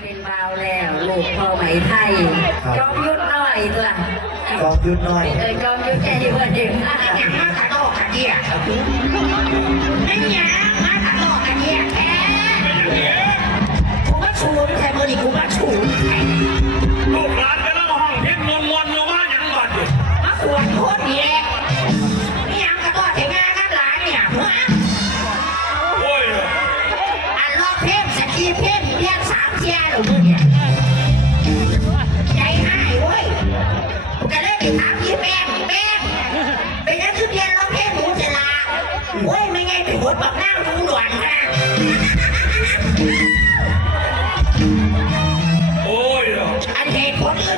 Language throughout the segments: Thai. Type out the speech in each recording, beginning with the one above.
เป็นบาวแล้วลูกพ่อไหมไทยครับจอมยุทธน้อยตัวกองยุดน้อยเออจอมยุทธใจเพื่อนเด็กมากอย่างมากกระโดดกระเดียกไม่หยามากกระโดดกระเดียกแค่กูมาชูใครมือนี่กูมาชู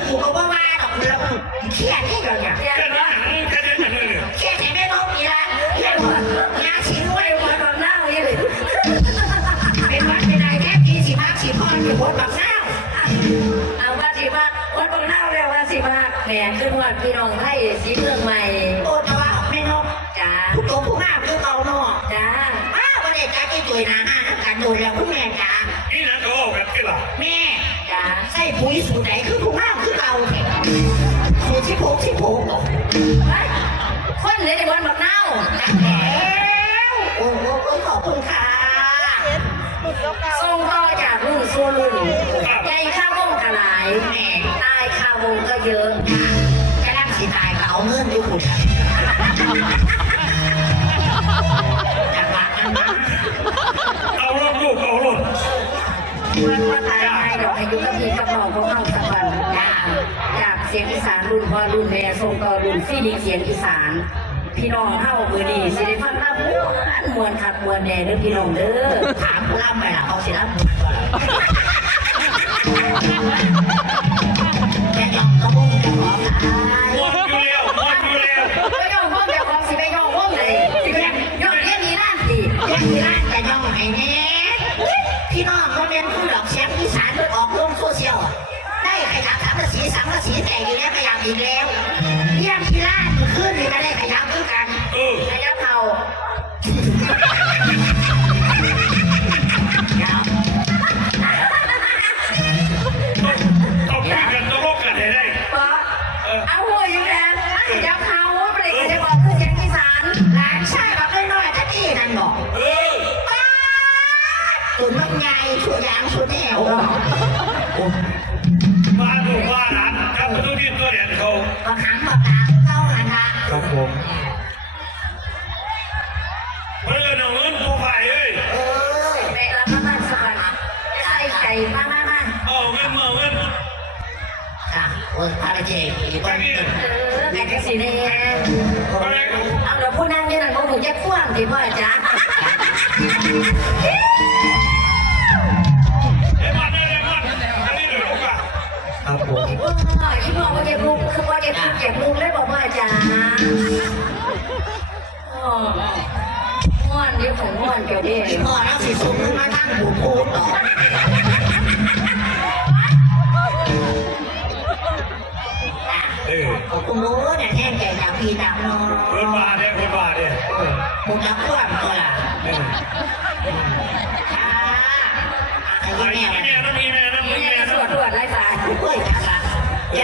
กูก็ว่าว่าหรอกเราเครียดที่เราเนี่ย แค่นั้นแค่นั้นเลยเครียดแต่ไม่ต้องมีละเครียดว่างานชิ้นไว้ไอ้หัวตอนหน้าอย่างเลยเป็นวันเป็นไรแค่ปีสิบห้าสิบพอนอยู่บนบักหน้าเอาว่าสิมาวัดบางหน้าแล้วว่าสิมาแหมขึ้นวัดพี่น้องไทยสีเมืองใหม่โอ้แต่ว่าไม่นกจ้าผู้โตผู้ห้าผู้เก่าเนาะจ้าอ้าววันนี้จ้าที่ตุยนะฮะกันดูแล้วคุณแม่จ้า โผที่โผเฮ้ยคนเลยในวันบักหน้าแล้วโอ้โหขอบคุณค่ะส่งต่อจากรุ่นสู่รุ่นใจข้าวงขลายแหมตายข้าวงก็เยอะจะนั่งสีตายก็เอาเงินอยู่คุณจังหวะนั้นนะเอารถลูกเอารถวันว่าตายไปดอกอายุก็มีกำนองของเข้าสักวันจากจาก เสียงอีสานรุ่นพ่อรุ่นแม่ส่งต่อรุ่นพี่ดีเสียงอีสาน พี่น้องเข้ามือดีสิได้ฟังน้ำมวนมวนคักมวนแน่เด้อพี่น้องเด้อถามล่ำไปละเขาสิล่ำมวนก่อนแกยอมกระบุ้งจะขอตาย กะสีสังกะสีแตกอีกแล้วขยับอีกแล้วเยี่ยมที่ร้านขึ้นนี่ก็ได้ขยับด้วยกันเออระยะเท่า ไปวันนี่นึงเออไก่กระสีแดงไปเลยเอาเดี๋ยวผู้นั่งนี่นั่นก็หูจะพ่วงสิพ่อจ๊ะ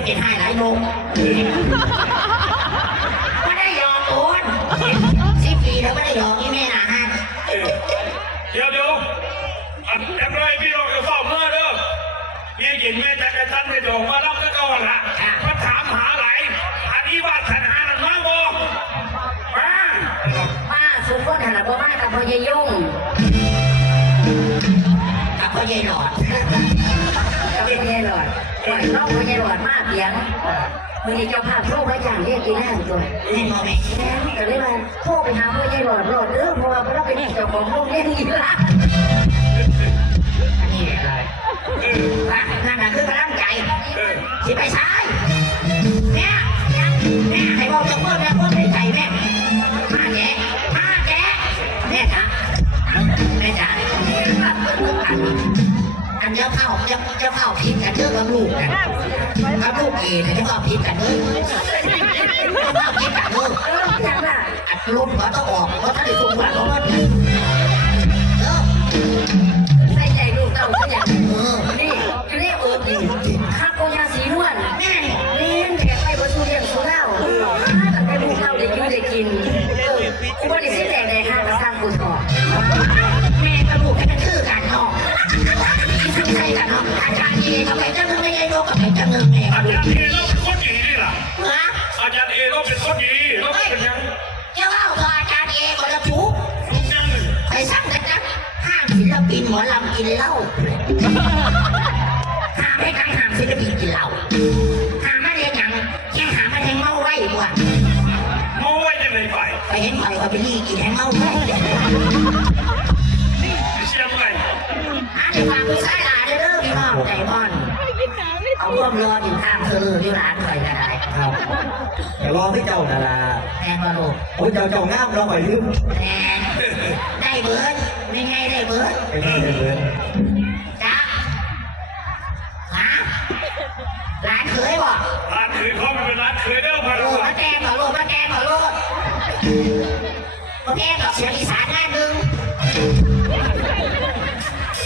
กเป็นให้หลายนมไม่ได้ยอมโอนสิบปีแล้วไม่ได้ยอมที่แม่นะฮะเดี๋ยวเดี๋ยวอันแอบไรพี่น้องจะเฝ้าเมื่อเด้อเมียหญิงแม่จักรจันทร์ไปโด่งมารับก็เก่าละมาถามหาไหลอันนี้ว่าสัญหาหนังมาบ่มาป้าสุดคนหันหลังมากับพ่อยายงกับพ่อใหญ่หลอดกับพ่อยายหลอด ปล่อยนอกพ่อยายหลอดมากเปียงมือนี้เจ้าภาพโทรมาอย่างเรียกกินแน่ตัวเล่นโมเมนต์แล้วก็เลยมาโทรไปหาพ่อยายหลอดหลอดเด้อเพราะว่าเราเป็นเจ้าของห้องเลี้ยงอีละนนี้อะไรนั่นน่ะคือกำลังใจสิไปซ้ายแม่แม่ให้บอกจะเพิ่มแม่เพิ่มในใจแม่ จะเข้าเจ้าเจ้าพิษกันเยอะกับลูกกันกับลูกเองจะเฝ้าพิษกันเด้อเจ้าเข้าพิษกันเด้อเออจังล่ะอัดลมก็ต้องออกเพราะถ้าได้สูงกว่าเพราะว่า กับเป็นจังนึงเนี่ยอาจารย์เอเราเป็นคนดีนี่ล่ะฮะอาจารย์เอเราเป็นคนดีเราเป็นยังเจ้าเอาตัวอาจารย์เองคนละจุกทุกยังหนึ่งไปสร้างแต่นักห้างศิลปินหมอลำกินเหล้าห้ามไม่ใครห้ามศิลปินกินเหล้าห้ามไม่ได้หยังแค่ห้ามไม่ให้เมาไว้บ่โม้ไว้ยังไงไปไปเห็นใครก็ไปรีกินให้เมาไว้เชียงใหม่หาในความผู้ช วามรออยู่ข้างเธอที่ร้านใครก็ได้ครับอย่ารอให้เจ้านาราแทนว่าลูกโอ้ยเจ้าเจ้างามเราไปลืมแทนได้เบิร์ดไม่ไงได้เบิร์ดเป็นเรื่องเดินจ้าฮะร้านเคยบอกร้านเคยเขาเป็นร้านเคยเด้อพาโลรามาแตงขอโลมาแตงขอโลมาแตงกับเสียงอีสานงานหนึ่ง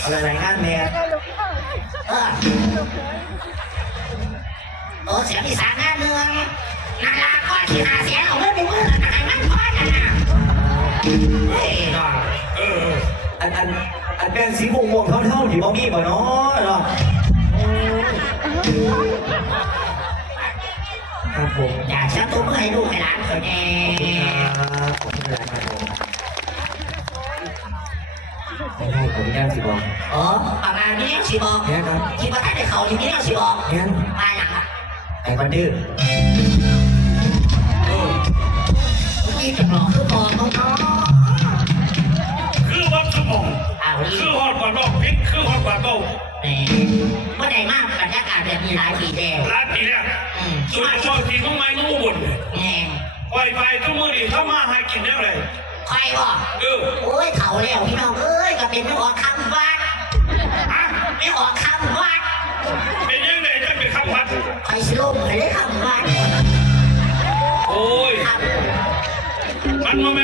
อะไรรายงานเนี่ยเออ โอ้เสียงอีสานงานหนึ่งนาลาก้อนที่หาเสียงเอาเรื่องินไปมือไหนมันก้อนนะเฮ้ยน้องเอออันอันอันเป็นสีม่วงม่วงเท่าๆที่บ่มีบ่เนาะเนาะครับผมอยาชักตัวเพื่อให้ลูกให้หลานเขาแน่ครับขอบคุณครับผมไม่ได้ผมไม่ได้สิบอกโอ้ประมาณนี้สิบอกเนี่ยครับคิดว่าถ้าได้เขาอย่างนี้สิบอกเนี่ยมาอย่าง อะไอ้บันดื้อนี่จะบอกคือบอกน้องคือวัดสมองๆเอาดิคือหอดกว่าดอกพริกคือหอดกว่าเต้าแหมเมื่อใดมากบรรยากาศแบบมีหลายปีแล้วร้านนี้เนี่ยอืมสุดยอดทีต้องไม่งูบุญแง่ไวไฟทุกมือดีถ้ามาให้กินได้เลยใครบอกเออโอ้ยเขาแล้วพี่น้องเอ้ยก็เป็นไม่ออกคำวัดฮ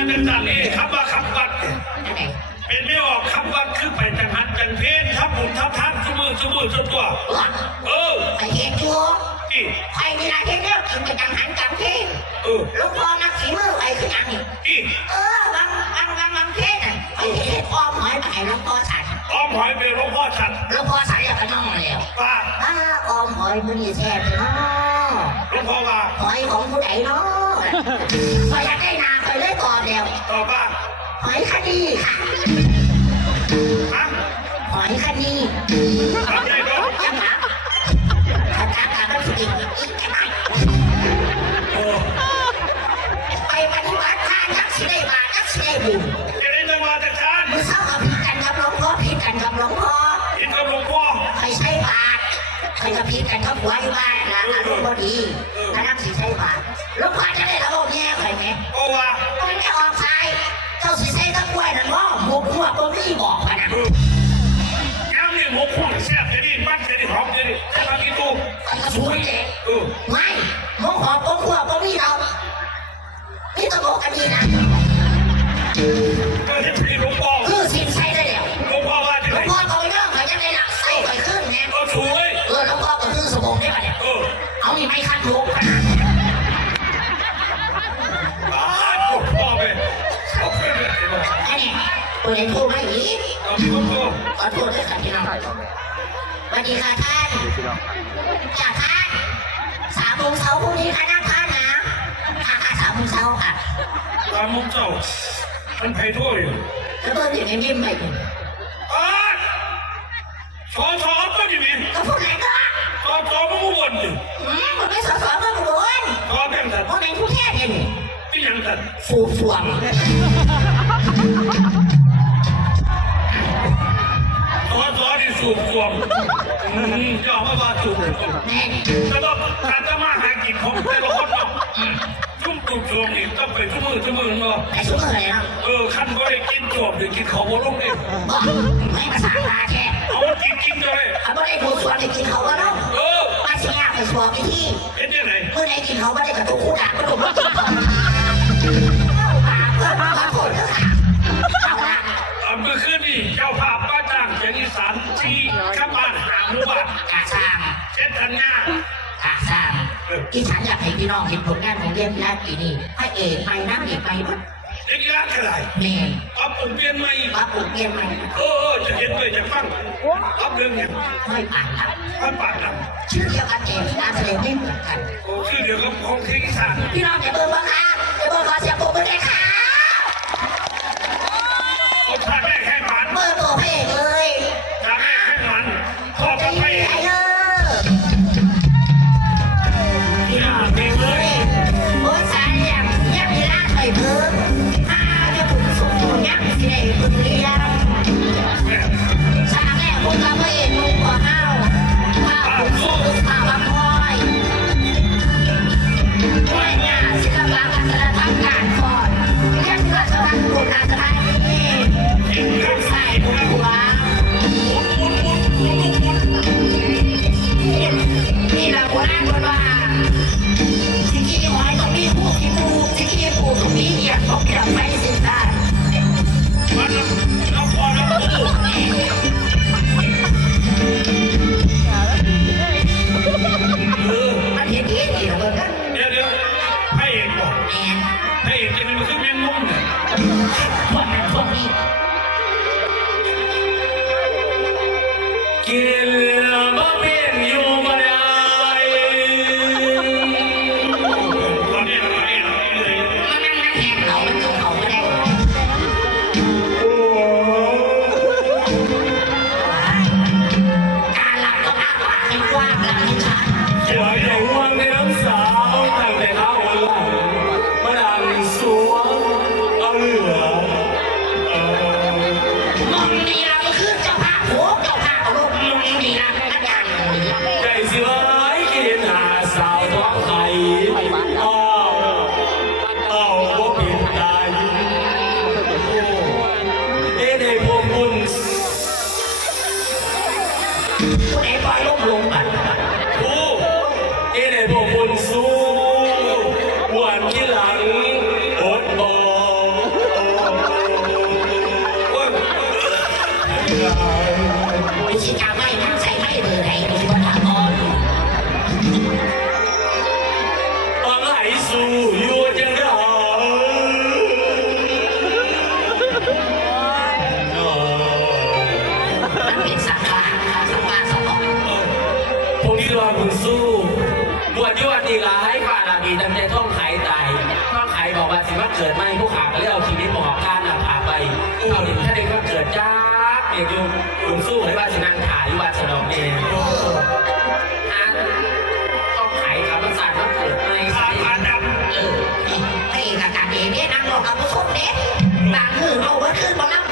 มันโมเมนตางๆนี่ครับว่าคำวัด เป็นไม่ออกคำวัดคือไปจังหันจังเพนทับบุญทับทับทุกมือทุกมือทุกตัว เออไอเฮ็ดชัวนี่ใครมีหลาเฮ็ดแล้วกินไปจังหันจังเพ่งเออลูกพ่อนักฝีมือไอ้คือยังนี่นี่เออบางบางบางบางเพ่งอะไอ้เฮ็ดอ้อมหอยไปลูกพ่อสันอ้อมหอยเป็นหลวงพ่อฉันลูกพ่อสันอยากไปน้องแล้วป้าอ้าออมหอยมือนี่แซ่บเลยเนาะลวงพ่อว่าหอยของผู้ใดเนาะ อบแล้วต่อป้าหอยคดีค่ะฮะหอยคดีทำไงเนาะยังหาถ้าทักกันสิอีกอีกแค่ไหนโอ้ไปปฏิบัติทานนักสิได้บาทนักสิได้บุญจะได้จังหวะจังชานมือเศร้ากับพี่กันกับหลวงพ่อพี่กันกับหลวงพ่อกินกับหลวงพ่อใครใช้บาทใครกับพี่กันกับหัวอยู่บ้านนะอารมณ์บ่ดีถ้านักสิใช้บาท เนี่ยตัวไหนโทรมาอีกเอาพี่ลวงพ่อขอโทษด้วยครับพี่น้องสวัสดีค่ะท่านจากท่านสามโมงเช้าพรุ่งนี้ค่ะนั่งท่านนะค่ะค่ะสามโมงเช้าค่ะตามโมุมเจ้ามันไผ่ถ้วยแล้วเบอร์อยู่ในริมไปอยู่อ้าชอชอก็ดิมีก็พูดไหนก็ชอชอมันวนดิอืมมันไม่สอสอเมื่อบุญชอแบ่งกันเพราะเป็นผู้แทนเนี่ยนี่ที่ยังกันฟูฟวง สูบรวมอืมยอมมาว่าสูบแน่นี่แต่ว่าการจะมาหากินของแต่ละคนเนาะชุ่มตุ่มชวงนี่ต้องไปทุ่มมือทุ่มมือเนาะแต่ชุดอะไรเนาะเออขั้นก็ได้กินจวบหรือกินเขาโบ่ลงนี่บอกไม่ภาษาลาแค่เอากินกินเลยเขาไม่ได้ดูสวนได้กินเขาก็เนาะเออมาเชียร์ไปสวนไปที่เป็นยังไงเมื่อไหร่กินเขาไม่ได้กับตัวคู่ด่างก็ถูกมากินเขาเอา กันหน้าอาซค่ะที่ฉันอยากให้พี่น้องเห็นผลงานของเรื่องแรกปีนี่ให้เอกไปนะเอกไปวัดเอกลักษณ์อะไรนี่ปั๊บผมเปลี่ยนใหม่ปั๊บผมเปลี่ยนใหม่เออจะเห็นเลยจะฟังปั๊บเรื่องเนี่ยไม่ปากครับไม่ปากครับชื่อเดียวกันเองนาแสดงไม่เหมือนกันโอ้ชื่อเดียวกับของเทกิสานพี่น้องจะเบิร์บ้างค่ะจะเบิร์ขอเสียงปรบมือเลยค่ะเอาชาแม่แค่หมันเบิร์โบเพ่เลย Bye-bye. สาวท้องไห้ เอาไปคนเด็กบางหมือเอาไว้ขึ้นบนล่าง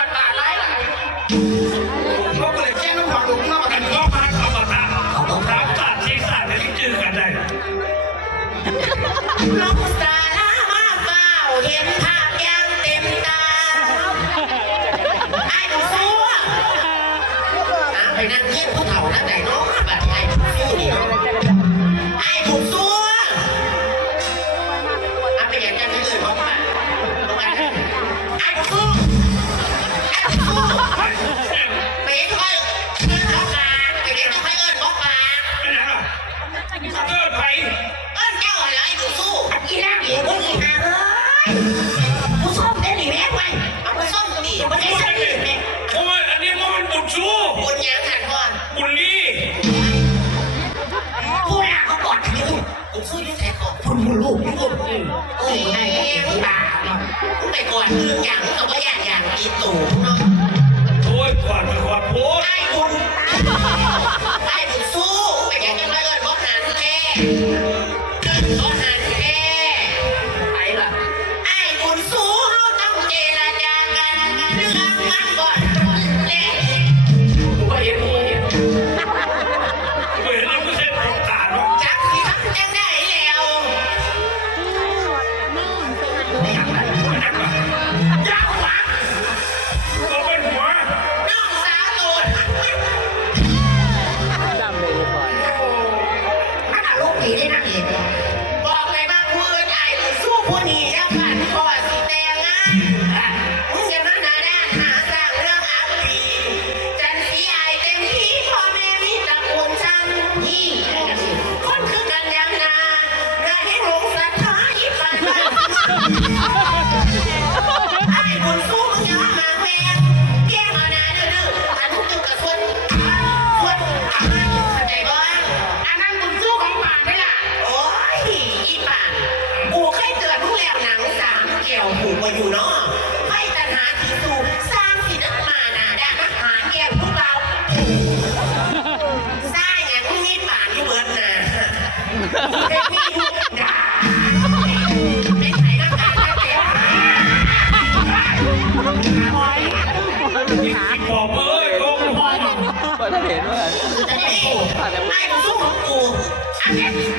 Ha ha! ก่อนคืออย่างก็ว่าอย่างอย่างอีตู่ Amen. 안 돼.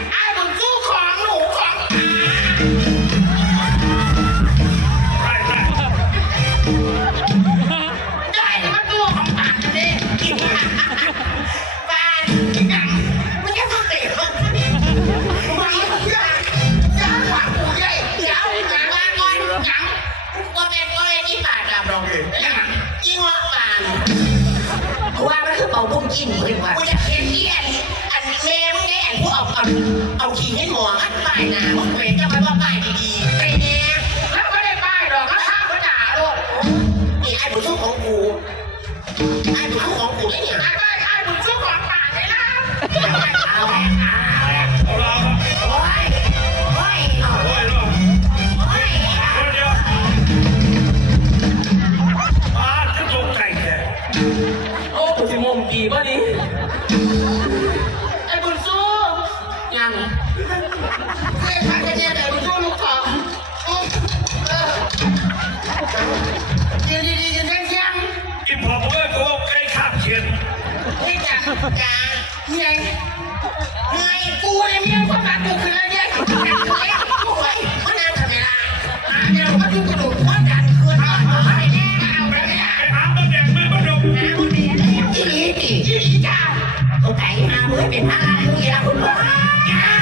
ไก่ห้าหมื่นเป็นพันล้านเมื่อกี้คุณหลวง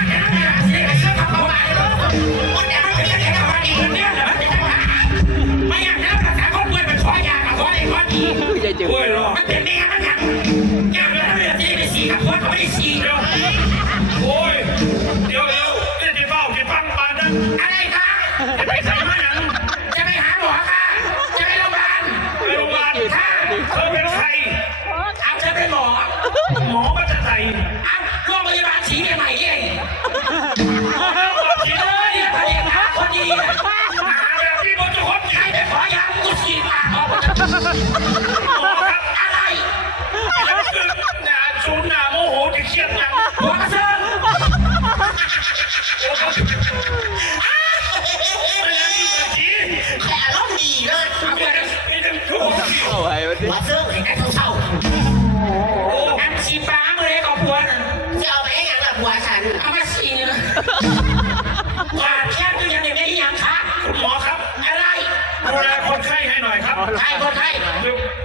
ใครคนใคร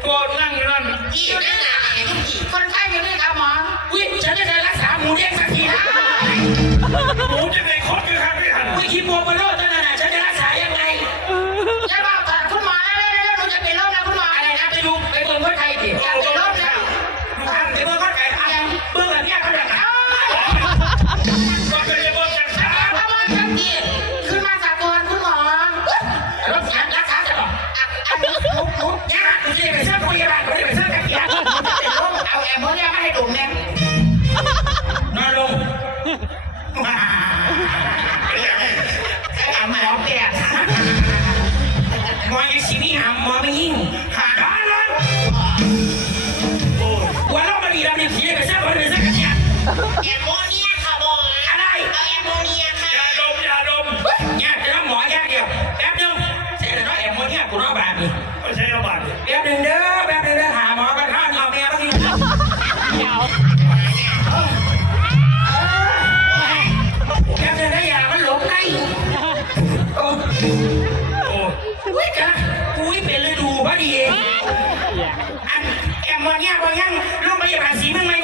ตัวนั่งนั่นอีก โอ้อุ้ยค่ะอุ้ยเป็นฤดูพอดีเองอันแอมวันเนี้ยวันยังโรงพยาบาลสีเมืองไม่ง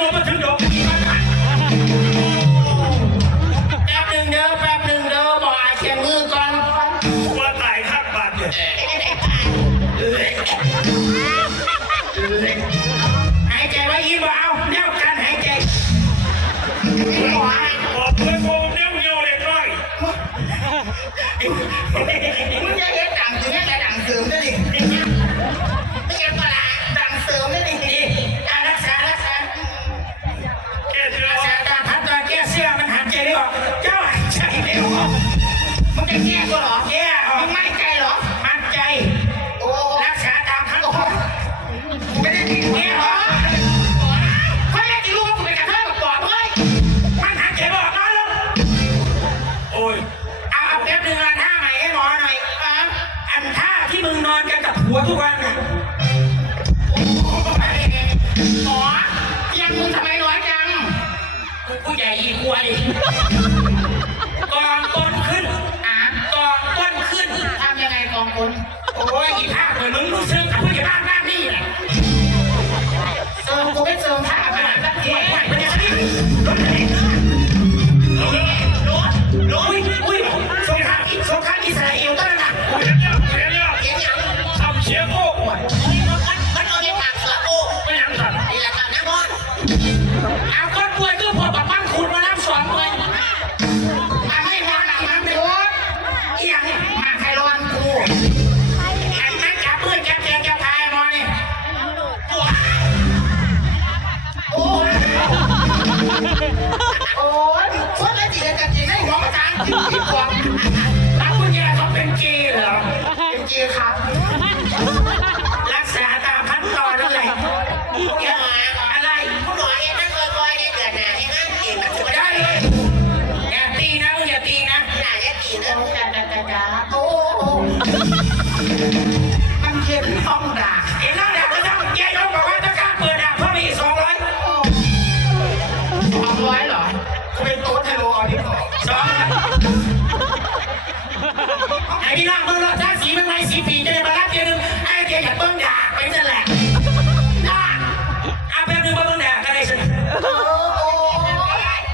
งม ห สองร้อยเหรอกูเป็นโต๊ะไทโลออดิสองสองไอ้พี่น้องมึงรอจ้าสีมึงไม่สีปีจะได้มารับเดือนนึงไอ้เดียอย่าเบิ้งด่าไปนั่นแหละด่าเอาแบบนึงมาเบิ้งด่าก็ได้สิโอ้โห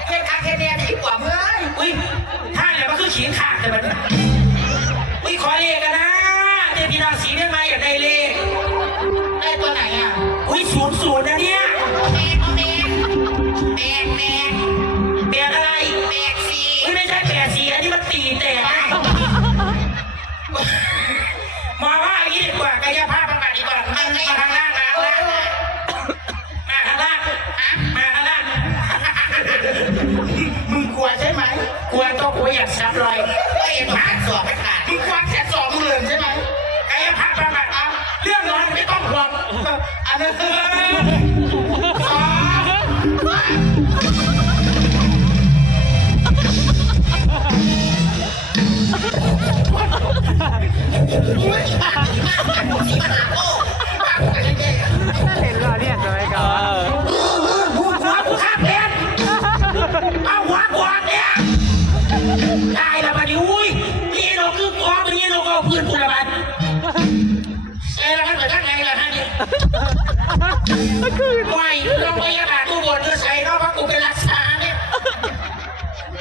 เล่นคาแค่เนี้ยดีกว่าเพื่อนอุ้ยท่าเนี่ยมันคือขีนขาดแต่มันอุ้ยขอเลขกันนะเดี๋ยวพี่น้องสีเรื่องมาอยากได้เลขได้ตัวไหนอะอุ้ยศูนย์ศูนย์นะเนี่ย กลัวต้องกลัวอยากซับรอยไม่เห็นผ่านสอบไม่ผ่านมึงกลัวแค่สอบมึงเลยใช่ไหมกายภาพบำบัดเอาเรื่องนอนไม่ต้องห่วงอันนั้นสองหั ไม่โรงพยาบาลกูบนคือใส่เนาะเพรากูไปรักษาเนี่ย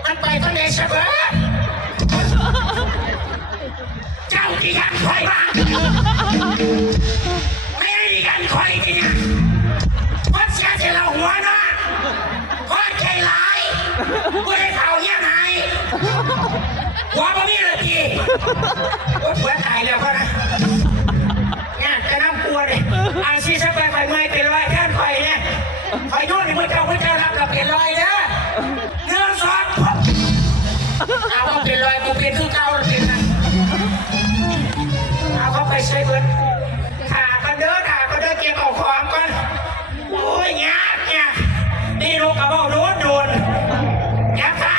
มันไปทางไหนใช่ไหมเจ้าที่ยังคอยมาไม่ได้ยังคอยที่ยังวัดเสียเสียเราหัวนะโคตรใจร้ายกูได้เข่าเยี่ยไงหัวบ่มีเลยพี่โอ้ยหัวตายแล้วก็นะ นี่อาชีสักไปไฟไม่เป็นร้อยแค่ไฟเนี่ยไฟยุ่นในมือเจ้ามือเจ้ารับเรบเป็นร้อยเด้อเนื้อสดเอาเอาเป็นร้อยกูเป็นคือเก่าเป็นนะเอาเขาไปใช้เบิร์ดขาก็เด้อขาก็เด้อเก็บเอาของก่อนโอ้ยงาเนี่นี่ลูกกระบอกโดนโดนแย่าเฝ้า